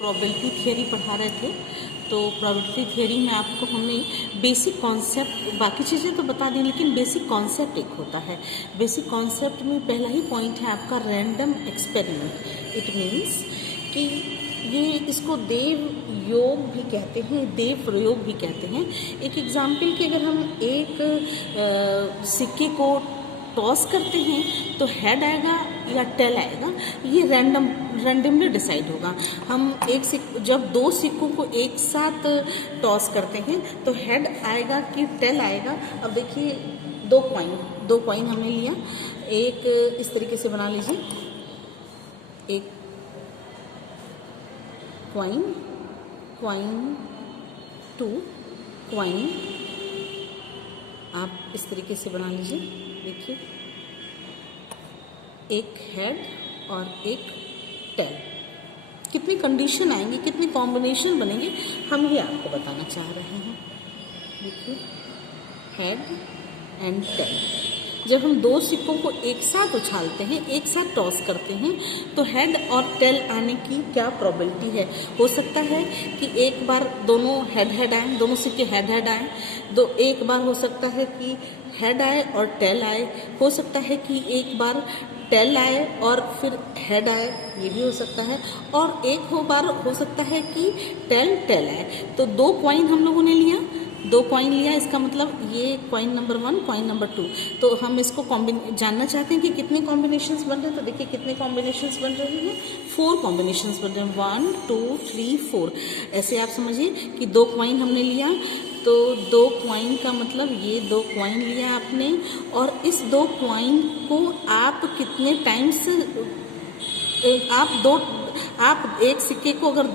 Probability theory पढ़ा रहे थे। तो प्रोबेबिलिटी थियरी में आपको हमने बेसिक कॉन्सेप्ट, बाकी चीज़ें तो बता दी, लेकिन बेसिक कॉन्सेप्ट एक होता है। बेसिक कॉन्सेप्ट में पहला ही पॉइंट है आपका रैंडम एक्सपेरिमेंट। इट मीन्स कि ये इसको देव योग भी कहते हैं, देव प्रयोग भी कहते हैं। एक एग्जाम्पल कि अगर हम एक सिक्के को टॉस करते हैं तो हेड आएगा या टेल आएगा, ये रैंडमली डिसाइड होगा। हम जब दो सिक्कों को एक साथ टॉस करते हैं तो हेड आएगा कि टेल आएगा। अब देखिए दो कॉइन हमने लिया, एक इस तरीके से बना लीजिए, एक कॉइन टू कॉइन, आप इस तरीके से बना लीजिए। देखिए एक हेड और एक टेल, कितनी कंडीशन आएंगी, कितनी कॉम्बिनेशन बनेंगे, हम ये आपको बताना चाह रहे हैं। देखिए हेड एंड टेल, जब हम दो सिक्कों को एक साथ उछालते हैं, एक साथ टॉस करते हैं, तो हेड और टेल आने की क्या प्रोबेबिलिटी है। हो सकता है कि एक बार दोनों हेड आए, दोनों सिक्के हेड आए, एक बार हो सकता है कि हेड आए और टेल आए, हो सकता है कि एक बार टेल आए और फिर हेड आए, ये भी हो सकता है, और एक बार हो सकता है कि टेल आए। तो दो कॉइन हम लोगों ने लिया, दो कॉइन लिया, इसका मतलब ये कॉइन नंबर 1, कॉइन नंबर 2। तो हम इसको जानना चाहते हैं कि कितने कॉम्बिनेशंस बन रहे हैं। तो देखिए कितने कॉम्बिनेशंस बन रहे हैं, 4 कॉम्बिनेशंस बन रहे हैं, 1 2 3 4। ऐसे आप समझिए कि दो कॉइन हमने लिया, तो दो कॉइन का मतलब ये दो कॉइन लिया आपने, और इस दो कॉइन को आप कितने टाइम्स, आप एक सिक्के को अगर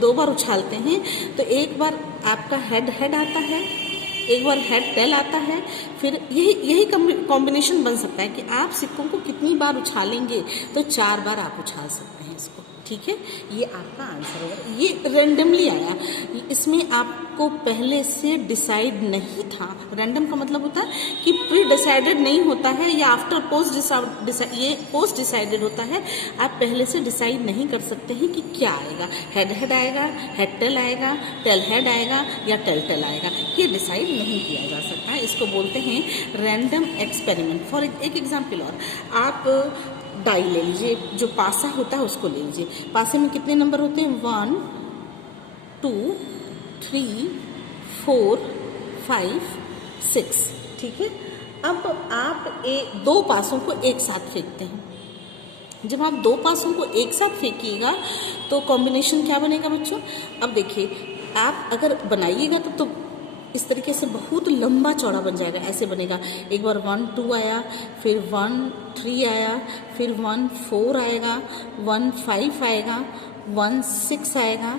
दो बार उछालते हैं तो एक बार आपका हेड आता है, एक बार हेड टेल आता है, फिर यही कॉम्बिनेशन बन सकता है कि आप सिक्कों को कितनी बार उछालेंगे, तो 4 बार आप उछाल सकते हैं इसको। ठीक है, ये आपका आंसर होगा। ये रैंडमली आया, इसमें आपको पहले से डिसाइड नहीं था। रैंडम का मतलब होता है कि प्री डिसाइडेड नहीं होता है, या आफ्टर पोस्ट डिसाइडेड होता है। आप पहले से डिसाइड नहीं कर सकते हैं कि क्या आएगा, हेड आएगा, हेड टेल आएगा, टेल हेड आएगा, या टेल आएगा, ये डिसाइड नहीं किया जा सकता है। इसको बोलते हैं रैंडम एक्सपेरिमेंट। फॉर एक एग्जाम्पल और, आप डाई ले लीजिए, जो पासा होता है उसको ले लीजिए। पासे में कितने नंबर होते हैं, 1 2 3 4 5 6। ठीक है, अब आप दो पासों को एक साथ फेंकते हैं। जब आप दो पासों को एक साथ फेंकिएगा तो कॉम्बिनेशन क्या बनेगा बच्चों। अब देखिए आप अगर बनाइएगा तो इस तरीके से बहुत लंबा चौड़ा बन जाएगा, ऐसे बनेगा। एक बार 1 2 आया, फिर 1 3 आया, फिर 1 4 आएगा, 1 5 आएगा, 1 6 आएगा,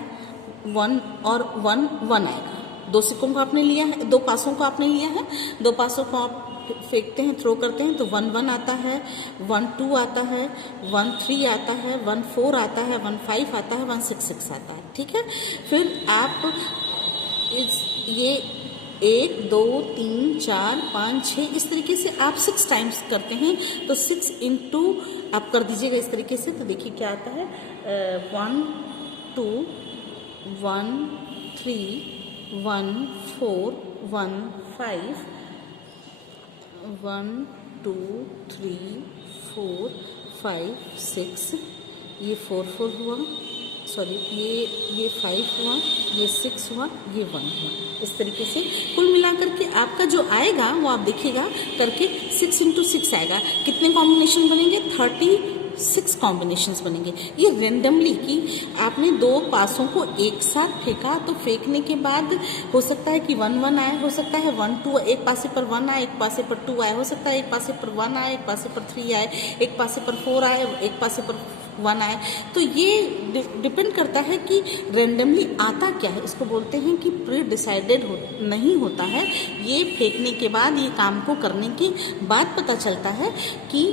1 और 1 1 आएगा। दो सिक्कों को आपने लिया है, दो पासों को आपने लिया है, दो पासों को आप फेंकते हैं, थ्रो करते हैं, तो 1 1 आता है, 1 2 आता है, 1 3 आता है, 1 4 आता है, 1 5 आता है, 1 6 6 आता है। ठीक है, फिर आप ये 1 2 3 4 5 6 इस तरीके से आप 6 टाइम्स करते हैं, तो 6 इंटू आप कर दीजिएगा इस तरीके से। तो देखिए क्या आता है, 1 2 1 3 1 4 1 5 1 2 3 4 5 6, ये 4 4 हुआ, सॉरी ये 5 हुआ, ये 6 हुआ, ये 1 हुआ। इस तरीके से कुल मिलाकर के आपका जो आएगा वो आप देखिएगा करके 6 इंटू 6 आएगा। कितने कॉम्बिनेशन बनेंगे, 36 कॉम्बिनेशंस बनेंगे। ये रेंडमली कि आपने दो पासों को एक साथ फेंका, तो फेंकने के बाद हो सकता है कि 1 1 आए, हो सकता है 1 2, एक पासे पर 1 आए, एक पासे पर 2 आए, हो सकता है एक पासे पर 1 आए, एक पासे पर 3 आए, एक पासे पर 4 आए, एक पासे पर 1 आए। तो ये डिपेंड करता है कि रेंडमली आता क्या है। इसको बोलते हैं कि प्री डिसाइडेड नहीं होता है। ये फेंकने के बाद, ये काम को करने के बाद पता चलता है कि,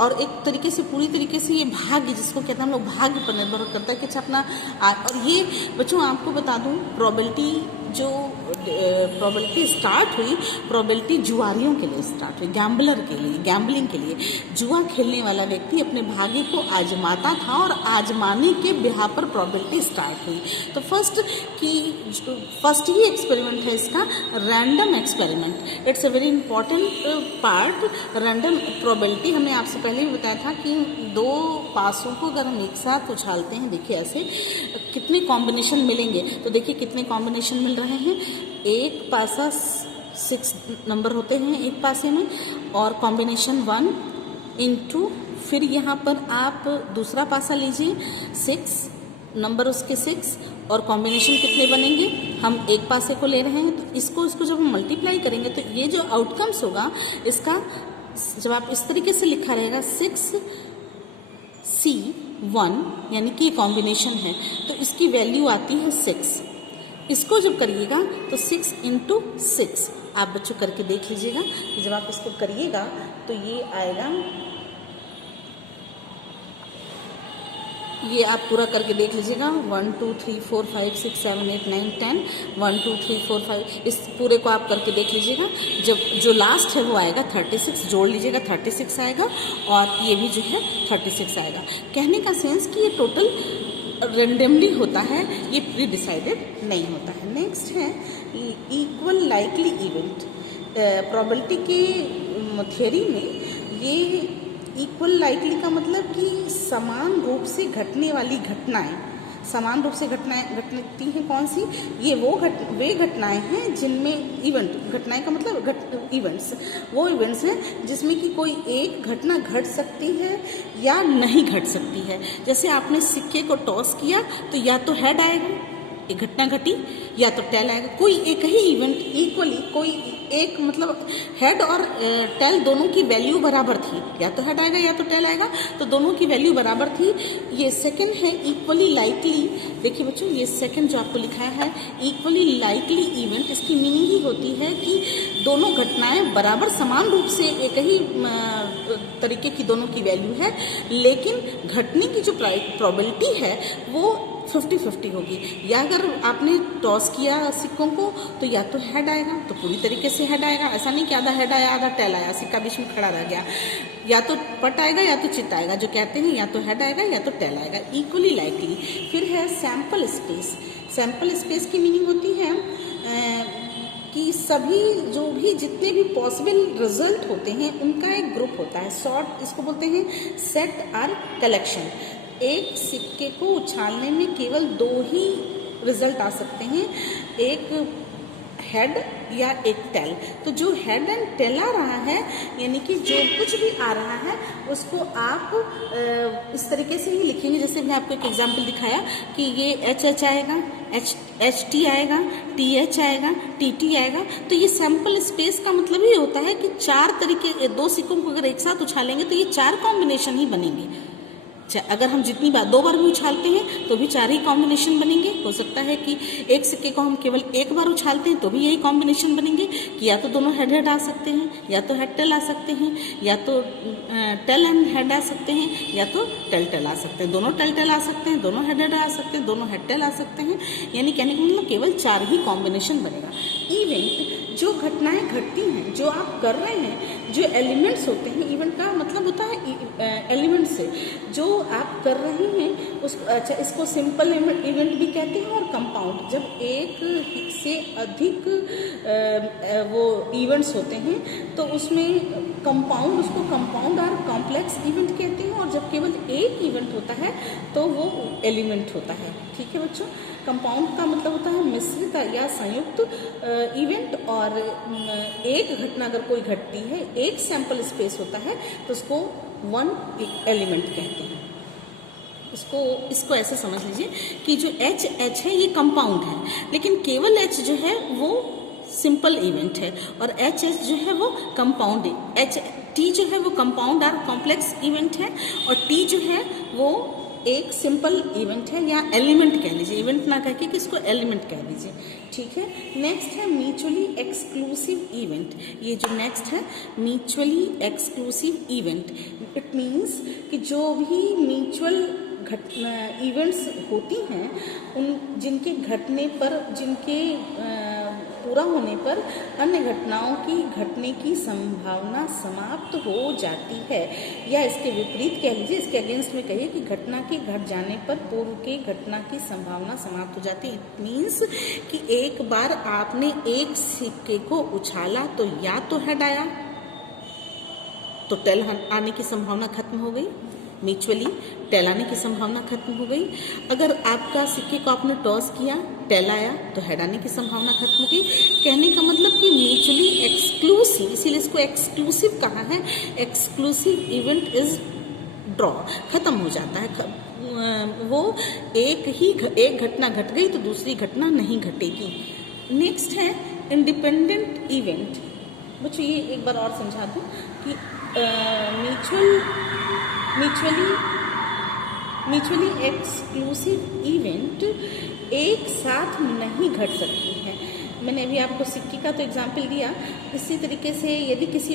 और एक तरीके से पूरी तरीके से ये भाग्य, जिसको कहते हैं हम लोग, भाग्य पर निर्भर करता है कि अच्छा अपना। और ये बच्चों आपको बता दूं, प्रोबेबिलिटी जो प्रोबेबिलिटी स्टार्ट हुई, प्रोबेबिलिटी जुआरियों के लिए स्टार्ट हुई, गैम्बलर के लिए, गैम्बलिंग के लिए। जुआ खेलने वाला व्यक्ति अपने भाग्य को आजमाता था और आजमाने के बिहार पर प्रोबेबिलिटी स्टार्ट हुई। तो फर्स्ट ही एक्सपेरिमेंट है इसका, random experiment. It's a very important part. Random probability हमने आपसे पहले भी बताया था कि दो पासों को अगर हम एक साथ उछालते हैं, देखिए ऐसे कितने कॉम्बिनेशन मिलेंगे, तो देखिए कितने कॉम्बिनेशन मिल रहे हैं। एक पासा 6 नंबर होते हैं एक पासे में, और कॉम्बिनेशन 1 इंटू, फिर यहाँ पर आप दूसरा पासा लीजिए 6 नंबर उसके 6, और कॉम्बिनेशन कितने बनेंगे, हम एक पासे को ले रहे हैं, तो इसको जब हम मल्टीप्लाई करेंगे तो ये जो आउटकम्स होगा इसका, जब आप इस तरीके से लिखा रहेगा 6C1, यानी कि कॉम्बिनेशन है, तो इसकी वैल्यू आती है 6। इसको जब करिएगा तो 6 इंटू 6 आप बच्चों करके देख लीजिएगा। जब आप इसको करिएगा तो ये आएगा, ये आप पूरा करके देख लीजिएगा, 1 2 3 4 5 6 7 8 9 10, 1 2 3 4 5, इस पूरे को आप करके देख लीजिएगा। जब जो लास्ट है वो आएगा 36, जोड़ लीजिएगा 36 आएगा, और ये भी जो है 36 आएगा। कहने का सेंस कि ये टोटल रेंडमली होता है, ये प्री डिसाइडेड नहीं होता है। नेक्स्ट है इक्वल लाइकली इवेंट। प्रोबेबिलिटी के थ्योरी में ये इक्वल लाइकली का मतलब कि समान रूप से घटने वाली घटनाएं, समान रूप से घटती हैं कौन सी, ये वे घटनाएं हैं जिनमें घटनाएं का मतलब इवेंट्स, वो इवेंट्स हैं जिसमें कि कोई एक घटना घट सकती है या नहीं घट सकती है। जैसे आपने सिक्के को टॉस किया तो या तो हेड आएगा, एक घटना घटी, या तो टेल आएगा। कोई एक ही इवेंट इक्वली, कोई एक मतलब हेड और टेल दोनों की वैल्यू बराबर थी, या तो हेड आएगा या तो टेल आएगा, तो दोनों की वैल्यू बराबर थी। ये सेकंड है इक्वली लाइकली। देखिए बच्चों, ये सेकंड जो आपको लिखा है इक्वली लाइकली इवेंट, इसकी मीनिंग ही होती है कि दोनों घटनाएं बराबर समान रूप से एक ही तरीके की दोनों की वैल्यू है, लेकिन घटने की जो प्रोबेबिलिटी है वो 50-50 होगी। या अगर आपने टॉस किया सिक्कों को तो या तो हेड आएगा, तो पूरी तरीके से हेड आएगा, ऐसा नहीं कि आधा हेड आया आधा टेल आया, सिक्का बीच में खड़ा रह गया। या तो पट आएगा या तो चित आएगा, जो कहते हैं या तो हेड आएगा या तो टेल आएगा, इक्वली लाइकली। फिर है सैंपल स्पेस। सैंपल स्पेस की मीनिंग होती है कि सभी जो भी जितने भी पॉसिबल रिजल्ट होते हैं उनका एक ग्रुप होता है, सॉर्ट, इसको बोलते हैं सेट और कलेक्शन। एक सिक्के को उछालने में केवल 2 ही रिजल्ट आ सकते हैं, एक हेड या एक टेल। तो जो हेड एंड टेल आ रहा है, यानी कि जो कुछ भी आ रहा है उसको आप इस तरीके से ही लिखेंगे। जैसे मैं आपको एक एग्जांपल दिखाया कि ये एच आएगा, एच टी आएगा, टी एच आएगा, टी टी आएगा। तो ये सैंपल स्पेस का मतलब ये होता है कि 4 तरीके, 2 सिक्कों को अगर एक साथ उछालेंगे तो ये 4 कॉम्बिनेशन ही बनेंगे। अगर हम जितनी बार 2 बार भी उछालते हैं तो भी 4 ही कॉम्बिनेशन बनेंगे। हो सकता है कि एक सिक्के को हम केवल 1 बार उछालते हैं तो भी यही कॉम्बिनेशन बनेंगे कि या तो दोनों हेड हेड आ सकते हैं, या तो हेड टेल आ सकते हैं, या तो टेल एंड हेड आ सकते हैं, या तो टेल टेल आ सकते हैं। दोनों टेल टेल आ सकते हैं, दोनों हेड हेड आ सकते हैं, दोनों हेड टेल आ सकते हैं। यानी कहने का मतलब केवल 4 ही कॉम्बिनेशन बनेगा। इवेंट, जो घटनाएं घटती हैं, जो आप कर रहे हैं, जो एलिमेंट्स होते हैं, इवेंट का मतलब होता है एलिमेंट से जो आप कर रहे हैं उसको, अच्छा, इसको सिंपल इवेंट भी कहते हैं, और कंपाउंड, जब एक से अधिक वो इवेंट्स होते हैं तो उसमें कंपाउंड, उसको कंपाउंड और कॉम्प्लेक्स इवेंट कहते हैं, और जब केवल एक इवेंट होता है तो वो एलिमेंट होता है। ठीक है बच्चों, कंपाउंड का मतलब होता है मिश्रित या संयुक्त इवेंट, और एक घटना अगर कोई घटती है, एक सैंपल स्पेस होता है तो उसको 1 एलिमेंट कहते हैं। इसको ऐसे समझ लीजिए कि जो एच है ये कंपाउंड है, लेकिन केवल एच जो है वो सिंपल इवेंट है, और एच जो है वो कंपाउंड, एच टी जो है वो कंपाउंड और कॉम्प्लेक्स इवेंट है, और टी जो है वो एक सिंपल इवेंट है, या एलिमेंट कह लीजिए, इवेंट ना कह के इसको एलिमेंट कह दीजिए। ठीक है, नेक्स्ट है म्यूचुअली एक्सक्लूसिव इवेंट। ये जो नेक्स्ट है mutually exclusive event, it means कि जो भी म्यूचुअल इवेंट्स होती हैं जिनके घटने पर, जिनके पूरा होने पर अन्य घटनाओं की घटने की संभावना समाप्त हो जाती है, या इसके विपरीत कह लीजिए, इसके अगेंस्ट में कहिए कि घटना के घट जाने पर पूर्व के घटना की संभावना समाप्त हो जाती है। इट मीन्स कि एक बार आपने एक सिक्के को उछाला तो या तो हेड आया तो टेल आने की संभावना खत्म हो गई, म्यूचुअली टेल आने की संभावना खत्म हो गई। अगर आपका सिक्के को आपने टॉस किया, टेल आया तो हेड आने की संभावना खत्म हो गई। कहने का मतलब कि म्यूचुअली एक्सक्लूसिव, इसीलिए इसको एक्सक्लूसिव कहा है। एक्सक्लूसिव इवेंट इज ड्रॉ, खत्म हो जाता है। वो एक घटना घट गई तो दूसरी घटना नहीं घटेगी। नेक्स्ट है इंडिपेंडेंट इवेंट। बच्चों ये एक बार और समझा दूं कि म्यूचुअली एक्सक्लूसिव इवेंट एक साथ नहीं घट सकती है। मैंने अभी आपको सिक्के का तो एग्जाम्पल दिया। इसी तरीके से यदि किसी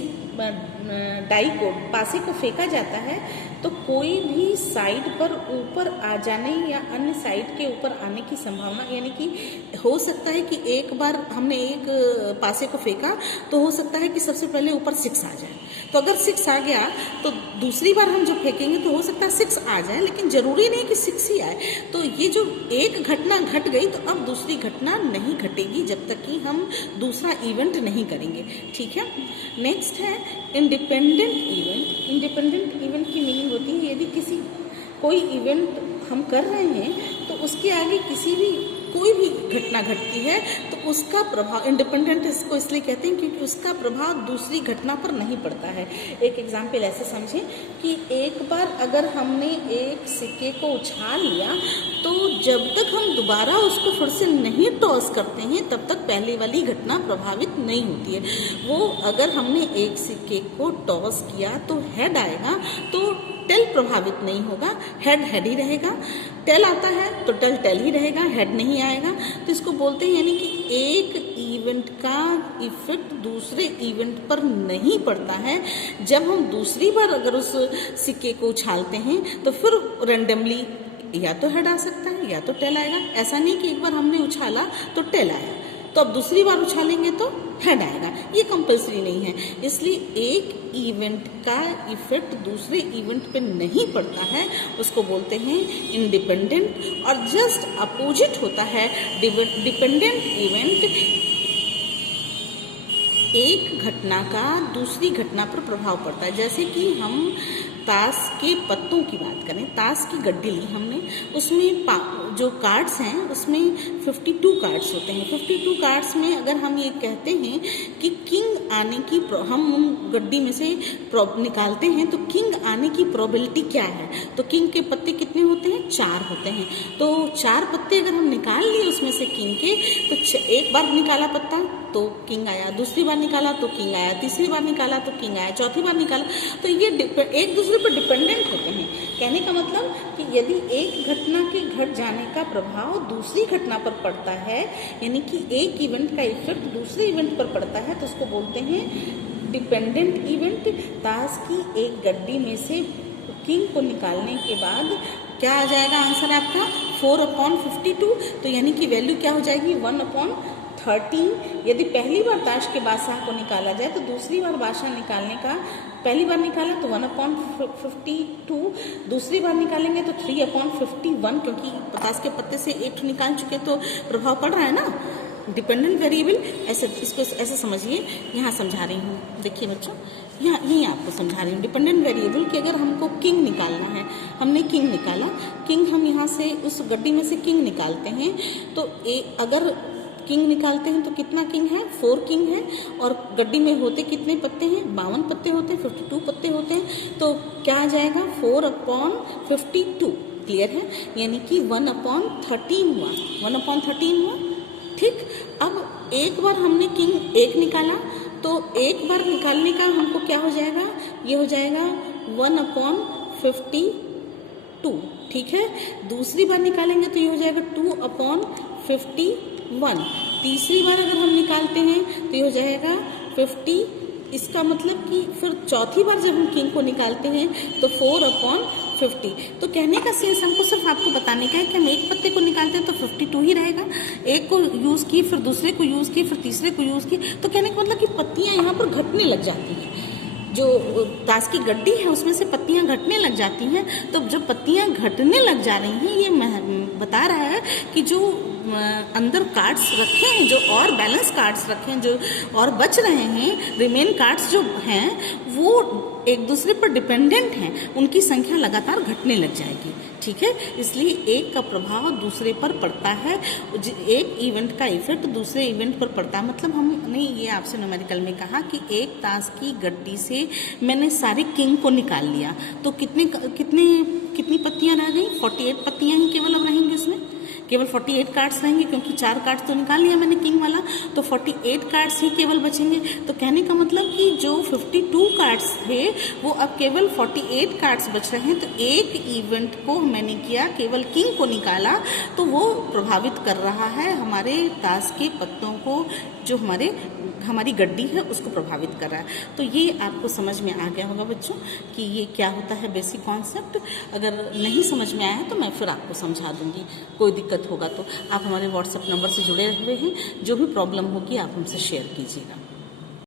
डाई को, पासे को फेंका जाता है तो कोई भी साइड पर ऊपर आ जाने या अन्य साइड के ऊपर आने की संभावना, यानी कि हो सकता है कि एक बार हमने एक पासे को फेंका तो हो सकता है कि सबसे पहले ऊपर 6 आ जाए, तो अगर 6 आ गया तो दूसरी बार हम जब फेंकेंगे तो हो सकता है 6 आ जाए, लेकिन जरूरी नहीं कि 6 ही आए। तो ये जो एक घटना घट गई तो अब दूसरी घटना नहीं घटेगी जब तक कि हम दूसरा इवेंट नहीं करेंगे। ठीक है। नेक्स्ट है इंडिपेंडेंट इवेंट। इंडिपेंडेंट इवेंट की मीनिंग होती है यदि कोई इवेंट हम कर रहे हैं तो उसके आगे कोई भी घटना घटती है तो उसका प्रभाव, इंडिपेंडेंट इसको इसलिए कहते हैं क्योंकि उसका प्रभाव दूसरी घटना पर नहीं पड़ता है। एक एग्जाम्पल ऐसे समझें कि एक बार अगर हमने एक सिक्के को उछाल लिया तो जब तक हम दोबारा उसको फिर से नहीं टॉस करते हैं तब तक पहले वाली घटना प्रभावित नहीं होती है। वो अगर हमने एक सिक्के को टॉस किया तो हेड आएगा तो टेल प्रभावित नहीं होगा, हेड ही रहेगा। टेल आता है तो टेल ही रहेगा, हेड नहीं आएगा। तो इसको बोलते हैं यानी कि एक इवेंट का इफेक्ट दूसरे इवेंट पर नहीं पड़ता है। जब हम दूसरी बार अगर उस सिक्के को उछालते हैं तो फिर रेंडमली या तो हेड आ सकता है या तो टेल आएगा। ऐसा नहीं कि एक बार हमने उछाला तो टेल आया तो अब दूसरी बार उछालेंगे तो हेड आएगा, ये कंपल्सरी नहीं है। इसलिए एक इवेंट का इफेक्ट दूसरे इवेंट पे नहीं पड़ता है, उसको बोलते हैं इंडिपेंडेंट। और जस्ट अपोजिट होता है डिपेंडेंट इवेंट। एक घटना का दूसरी घटना पर प्रभाव पड़ता है। जैसे कि हम ताश के पत्तों की बात करें, ताश की गड्डी ली हमने, उसमें जो कार्ड्स हैं उसमें 52 कार्ड्स होते हैं। 52 कार्ड्स में अगर हम ये कहते हैं कि किंग आने की, हम उन गड्डी में से निकालते हैं तो किंग आने की प्रोबेबिलिटी क्या है, तो किंग के पत्ते कितने होते हैं? 4 होते हैं। तो 4 पत्ते अगर हम निकाल लिए उसमें से किंग के, तो एक बार निकाला पत्ता तो किंग आया, दूसरी बार निकाला तो किंग आया, तीसरी बार निकाला तो किंग आया, चौथी बार निकाला तो ये एक दूसरे पर डिपेंडेंट होते हैं। कहने का मतलब कि यदि एक घटना के घट जाने का प्रभाव दूसरी घटना पर पड़ता है, यानी कि एक इवेंट का इफेक्ट दूसरे इवेंट पर पड़ता है, तो उसको बोलते हैं डिपेंडेंट इवेंट। ताश की एक गड्डी में से किंग को निकालने के बाद क्या आ जाएगा आंसर आपका? 4/52। तो यानी कि वैल्यू क्या हो जाएगी? 1/13। यदि पहली बार ताश के बादशाह को निकाला जाए तो दूसरी बार बादशाह निकालने का, पहली बार निकाला तो 1/52, दूसरी बार निकालेंगे तो 3/51, क्योंकि ताश के पत्ते से 8 निकाल चुके तो प्रभाव पड़ रहा है ना। डिपेंडेंट वेरिएबल ऐसे, इसको ऐसे समझिए, यहाँ समझा रही हूँ। देखिए बच्चों, यहाँ यही आपको समझा रही हूँ। डिपेंडेंट वेरिएबल कि अगर हमको किंग निकालना है, हमने किंग निकाला, किंग हम यहाँ से उस गड्डी में से किंग निकालते हैं तो अगर किंग निकालते हैं तो कितना किंग है? 4 किंग है। और गड्डी में होते कितने पत्ते हैं? 52 पत्ते होते हैं, 52 पत्ते होते हैं। तो क्या आ जाएगा? 4/52। क्लियर है? यानी कि 1/13 हुआ, 1/13 हुआ। ठीक। अब एक बार हमने किंग 1 निकाला तो एक बार निकालने का हमको क्या हो जाएगा? ये हो जाएगा 1/52। ठीक है। दूसरी बार निकालेंगे तो ये हो जाएगा 2/51। तीसरी बार अगर हम निकालते हैं तो ये हो जाएगा 50। इसका मतलब कि फिर चौथी बार जब हम किंग को निकालते हैं तो 4/52 50। तो कहने का सेंस हमको सिर्फ आपको बताने का है कि हम एक पत्ते को निकालते हैं तो 52 ही रहेगा। एक को यूज़ की, फिर दूसरे को यूज़ की, फिर तीसरे को यूज़ की, तो कहने का मतलब कि पत्तियां यहाँ पर घटने लग जाती हैं। जो ताश की गड्डी है उसमें से पत्तियां घटने लग जाती हैं। तो जब पत्तियां घटने लग जा रही हैं, ये बता रहा है कि जो अंदर कार्ड्स रखे हैं, जो और बैलेंस कार्ड्स रखे हैं, जो और बच रहे हैं, रिमेन कार्ड्स जो हैं, वो एक दूसरे पर डिपेंडेंट हैं, उनकी संख्या लगातार घटने लग जाएगी। ठीक है, इसलिए एक का प्रभाव दूसरे पर पड़ता है, एक इवेंट का इफेक्ट दूसरे इवेंट पर पड़ता है। मतलब हमने ये आपसे न्यूमेरिकल में कहा कि एक ताश की गड्डी से मैंने सारे किंग को निकाल लिया, तो कितनी पत्तियां रह गई? 48 पत्तियां ही केवल अब रहेंगी उसमें, केवल 48 कार्ड्स रहेंगे, क्योंकि 4 कार्ड्स तो निकाल लिया मैंने किंग वाला, तो 48 कार्ड्स ही केवल बचेंगे। तो कहने का मतलब कि जो 52 कार्ड्स थे वो अब केवल 48 कार्ड्स बच रहे हैं। तो एक इवेंट को मैंने किया, केवल किंग को निकाला, तो वो प्रभावित कर रहा है हमारे ताश के पत्तों को, जो हमारी गड्डी है उसको प्रभावित कर रहा है। तो ये आपको समझ में आ गया होगा बच्चों कि ये क्या होता है बेसिक कॉन्सेप्ट। अगर नहीं समझ में आया है तो मैं फिर आपको समझा दूंगी, कोई दिक्कत होगा तो आप हमारे व्हाट्सएप नंबर से जुड़े हुए हैं, जो भी प्रॉब्लम होगी आप हमसे शेयर कीजिएगा।